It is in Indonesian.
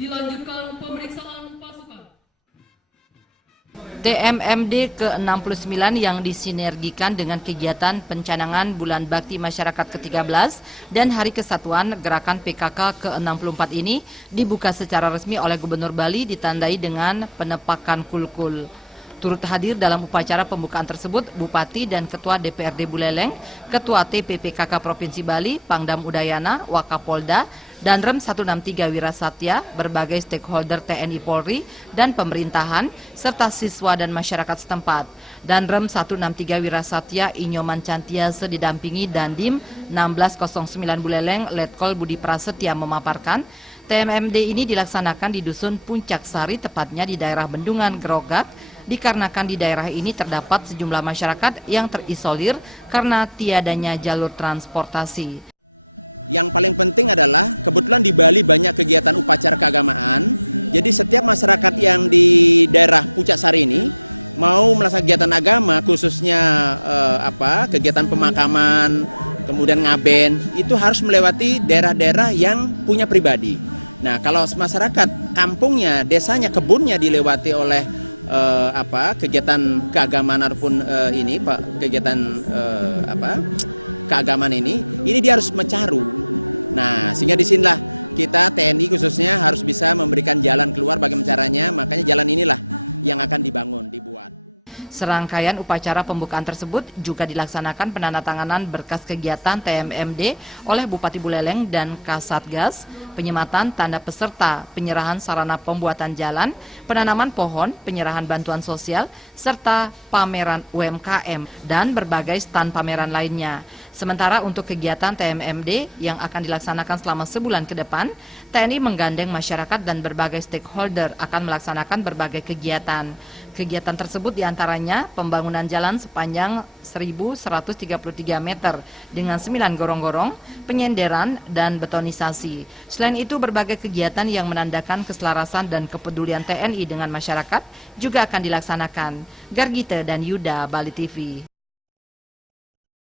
Dilanjutkan pemeriksaan pasukan. TMMD ke-69 yang disinergikan dengan kegiatan pencanangan Bulan Bakti Masyarakat ke-13 dan Hari Kesatuan Gerakan PKK ke-64 ini dibuka secara resmi oleh Gubernur Bali ditandai dengan penepakan kulkul. Turut hadir dalam upacara pembukaan tersebut Bupati dan Ketua DPRD Buleleng, Ketua TPPKK Provinsi Bali, Pangdam Udayana, Wakapolda, dan Rem 163 Wirasatya, berbagai stakeholder TNI Polri dan pemerintahan, serta siswa dan masyarakat setempat. Dan Rem 163 Wirasatya Inyoman Cantiase didampingi Dandim 1609 Buleleng, Letkol Budi Prasetya memaparkan, TMMD ini dilaksanakan di Dusun Puncak Sari, tepatnya di daerah Bendungan Grogak, dikarenakan di daerah ini terdapat sejumlah masyarakat yang terisolir karena tiadanya jalur transportasi. Yang paling penting adalah kebetulan di Bali banyak kegiatan upacara keagamaan. Jadi setiap masyarakat yang di daerah Puncak Sari ini mau melaksanakan kegiatan agama, khususnya kegiatan pemakaman, kemudian ngaben, itu harus melewati daerah-daerah yang punya pribadi. Nah, kalau masyarakat kampungnya, desanya, kebunnya dilewati oleh kegiatan keagamaan ataupun kegiatan keagamaan ini dia harus mencaru. Nah, sehingga disinilah kita TNI khususnya harus bisa memberikan jalan keluar bagaimana caranya, makanya jalan inilah yang akan dibuat. Serangkaian upacara pembukaan tersebut juga dilaksanakan penandatanganan berkas kegiatan TMMD oleh Bupati Buleleng dan Kasatgas, penyematan tanda peserta, penyerahan sarana pembuatan jalan, penanaman pohon, penyerahan bantuan sosial, serta pameran UMKM dan berbagai stand pameran lainnya. Sementara untuk kegiatan TMMD yang akan dilaksanakan selama sebulan ke depan, TNI menggandeng masyarakat dan berbagai stakeholder akan melaksanakan berbagai kegiatan. Kegiatan tersebut diantaranya pembangunan jalan sepanjang 1.133 meter dengan 9 gorong-gorong, penyenderan, dan betonisasi. Selain itu, berbagai kegiatan yang menandakan keselarasan dan kepedulian TNI dengan masyarakat juga akan dilaksanakan. Gargita dan Yuda, Bali TV.